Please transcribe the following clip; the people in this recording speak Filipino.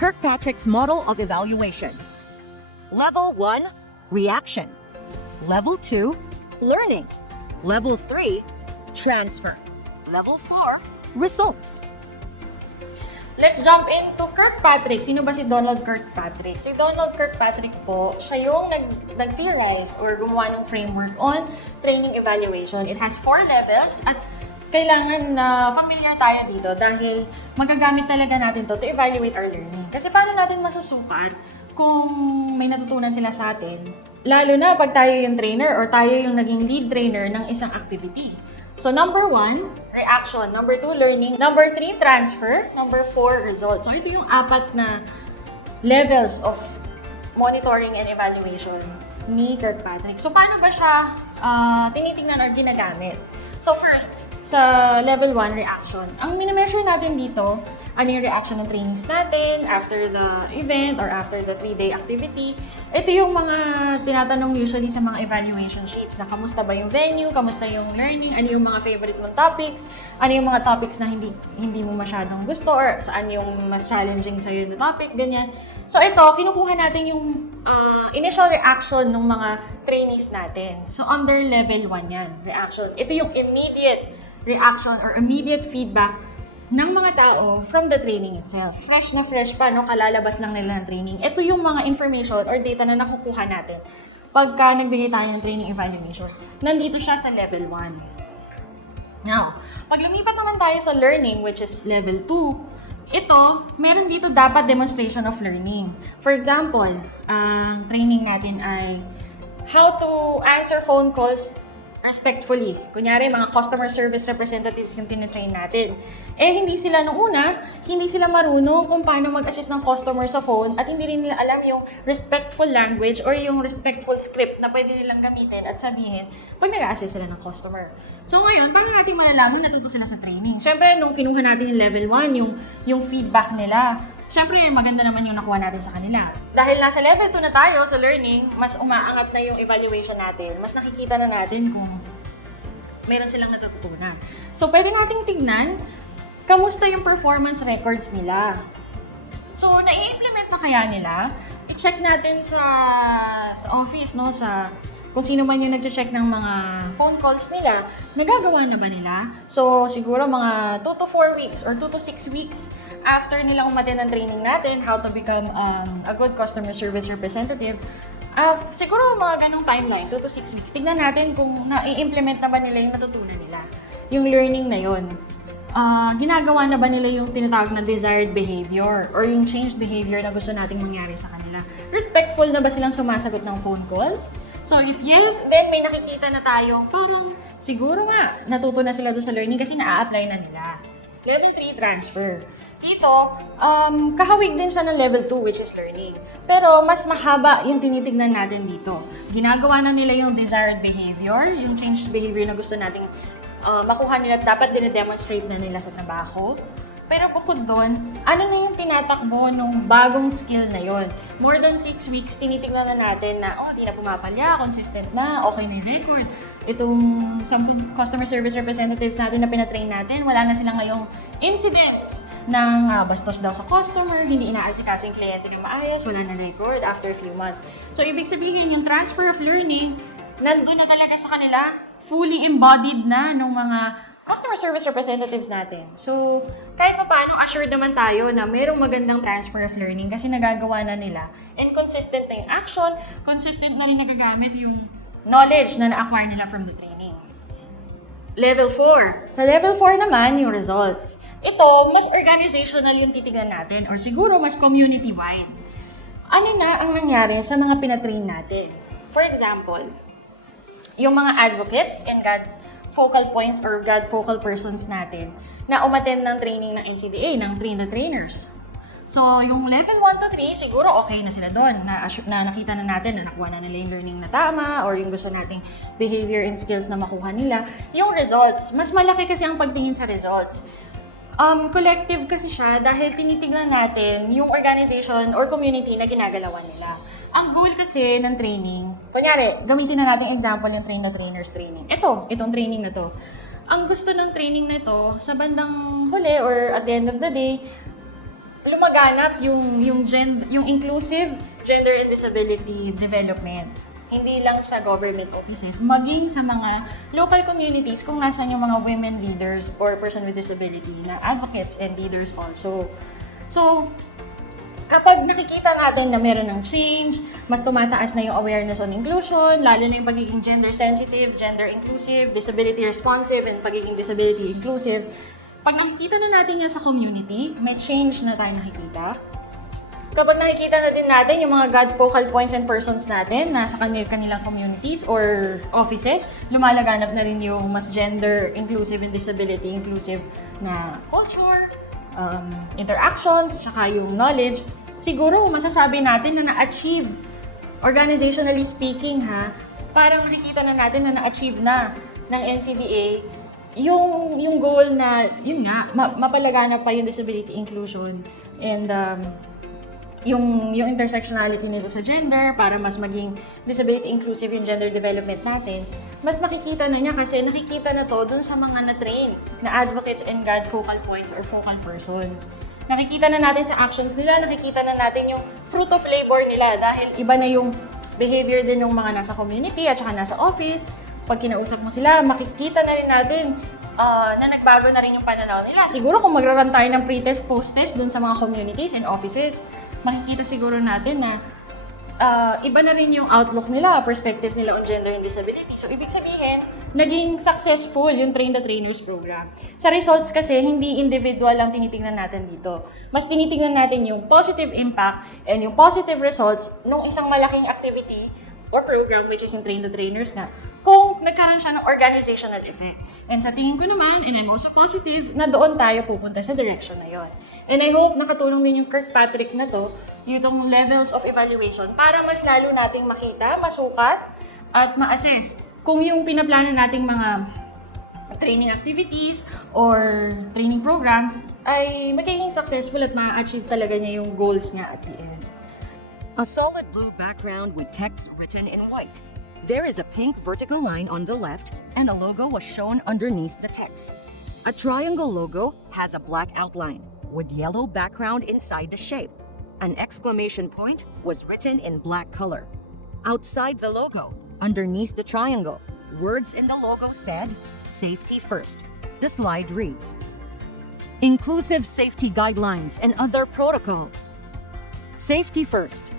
Kirkpatrick's model of evaluation. Level 1, reaction. Level 2, learning. Level 3, transfer. Level 4, results. Let's jump into Kirkpatrick. Sino ba si Donald Kirkpatrick? Si Donald Kirkpatrick po, siya yung nag-theorize or gumawa ng framework on training evaluation. It has 4 levels at kailangan na familiar tayo dito dahil magagamit talaga natin to evaluate our learning. Kasi paano natin masusukat kung may natutunan sila sa atin? Lalo na pag tayo yung trainer or tayo yung naging lead trainer ng isang activity. So, number 1, reaction. Number 2, learning. Number 3, transfer. Number 4, results. So, ito yung 4 na levels of monitoring and evaluation ni Kirkpatrick. So, paano ba siya tinitingnan or ginagamit? So, first, sa level 1, reaction. Ang minimeasure natin dito, ano yung reaction ng trainings natin after the event or after the 3-day activity. Ito yung mga tinatanong usually sa mga evaluation sheets na kamusta ba yung venue, kamusta yung learning, ano yung mga favorite mong topics, ano yung mga topics na hindi mo masyadong gusto or saan yung mas challenging sa'yo na topic, ganyan. So ito, kinukuha natin yung initial reaction ng mga trainees natin. So under level 1 yan, reaction. Ito yung immediate reaction or immediate feedback ng mga tao from the training itself. Fresh na fresh pa, no? Kalalabas lang nila ng training. Ito yung mga information or data na nakukuha natin pagka nagbigay tayo ng training evaluation. Nandito siya sa level 1. Now, pag lumipat naman tayo sa learning, which is level 2, ito, meron dito dapat demonstration of learning. For example, ang training natin ay how to answer phone calls respectfully. Kunyari, mga customer service representatives yung tinitrain natin. Hindi sila nung una, hindi sila marunong kung paano mag-assist ng customer sa phone at hindi rin nila alam yung respectful language or yung respectful script na pwede nilang gamitin at sabihin pag nag-assist sila ng customer. So ngayon, paano natin malalaman natuto sila sa training? Siyempre, nung kinuha natin yung level 1, yung feedback nila, siyempre, maganda naman yung nakuha natin sa kanila. Dahil nasa level 2 na tayo sa learning, mas umaangat na yung evaluation natin. Mas nakikita na natin kung meron silang natututunan. So, pwede nating tignan kamusta yung performance records nila. So, nai-implement na kaya nila? I-check natin sa office, no? Kung sino man yung nag-check ng mga phone calls nila, nagagawa na ba nila? So, siguro mga 2 to 4 weeks or 2 to 6 weeks after nilang umattend ng training natin, how to become a good customer service representative, siguro mga ganong timeline, 2 to 6 weeks. Tignan natin kung na-implement na ba nila yung natutunan nila. Yung learning na yon. Ginagawa na ba nila yung tinatawag na desired behavior or yung changed behavior na gusto nating mangyari sa kanila? Respectful na ba silang sumasagot ng phone calls? So, if yes, then may nakikita na tayo, parang siguro nga natuto na sila doon sa learning kasi na-apply na nila. Level 3, transfer. Dito, kahawig din siya ng level 2, which is learning. Pero mas mahaba yung tinitignan natin dito. Ginagawa na nila yung desired behavior, yung changed behavior na gusto nating makuha nila, dapat din-demonstrate na nila sa trabaho. Pero bukod doon, ano na yung tinatakbo nung bagong skill na yon? More than 6 weeks, tinitignan na natin na, di na pumapalya, consistent na, okay na yung record. Itong customer service representatives natin na pinatrain natin, wala na silang ngayong incidents ng bastos daw sa customer, hindi inaasikaso yung kliyente ng maayos, wala na record after a few months. So, ibig sabihin, yung transfer of learning, nandun na talaga sa kanila, fully embodied na ng mga customer service representatives natin. So, kahit pa paano, assured naman tayo na mayroong magandang transfer of learning kasi nagagawa na nila. And consistent na yung action, consistent na rin nagagamit yung knowledge na na-acquire nila from the training. Level 4. Sa level 4 naman, yung results. Ito, mas organizational yung titignan natin or siguro mas community-wide. Ano na ang nangyari sa mga pinatrain natin? For example, yung mga advocates and focal points or focal persons natin na umattend ng training ng NCDA, ng Train the Trainers. So, yung level 1 to 3, siguro okay na sila doon. Na nakita na natin na nakuha na nila yung learning na tama or yung gusto nating behavior and skills na makuha nila. Yung results, mas malaki kasi ang pagtingin sa results. Collective kasi siya dahil tinitignan natin yung organization or community na ginagalawan nila. Ang goal kasi ng training, kunyari, gamitin na natin example yung Train the Trainers training. Itong training na to. Ang gusto ng training na ito, sa bandang huli or at the end of the day, lumaganap yung inclusive gender and disability development. Hindi lang sa government offices, maging sa mga local communities kung nasan yung mga women leaders or person with disability na advocates and leaders also. So, kapag nakikita natin na meron ng change, mas tumataas na yung awareness on inclusion, lalo na yung pagiging gender sensitive, gender inclusive, disability responsive, and pagiging disability inclusive, pag nakikita na natin yan sa community, may change na tayo nakikita. Kapag nakikita na din natin yung mga God focal points and persons natin na sa kanilang communities or offices, lumalaganap na rin yung mas gender inclusive and disability inclusive na culture, interactions, tsaka yung knowledge. Siguro masasabi natin na na-achieve, organizationally speaking parang nakikita na natin na na-achieve na ng NCDA yung goal na, yun nga, mapalaganap pa yung disability inclusion and yung intersectionality nito sa gender para mas maging disability inclusive yung gender development natin, mas makikita na niya kasi nakikita na to dun sa mga na-train na advocates and God focal points or focal persons. Nakikita na natin sa actions nila, nakikita na natin yung fruit of labor nila dahil iba na yung behavior din ng mga nasa community at saka nasa office. Pag kinausap mo sila, makikita na rin natin na nagbago na rin yung pananaw nila. Siguro kung magra-run tayo ng pre-test, post-test dun sa mga communities and offices, makikita siguro natin na iba na rin yung outlook nila, perspectives nila on gender and disability. So, ibig sabihin, naging successful yung Train the Trainers program. Sa results kasi, hindi individual lang tinitingnan natin dito. Mas tinitingnan natin yung positive impact and yung positive results ng isang malaking activity or program, which is yung Train the Trainers na kung nagkaroon siya ng organizational effect. And sa tingin ko naman, and I'm also positive, na doon tayo pupunta sa direction na yon. And I hope nakatulong din yung Kirkpatrick na to, yung levels of evaluation, para mas lalo nating makita, masukat, at ma-assess kung yung pinaplano nating mga training activities or training programs ay magiging successful at ma-achieve talaga niya yung goals niya at the end. A solid blue background with text written in white. There is a pink vertical line on the left, and a logo was shown underneath the text. A triangle logo has a black outline with yellow background inside the shape. An exclamation point was written in black color. Outside the logo, underneath the triangle, words in the logo said, "Safety First." The slide reads, "Inclusive safety guidelines and other protocols. Safety first.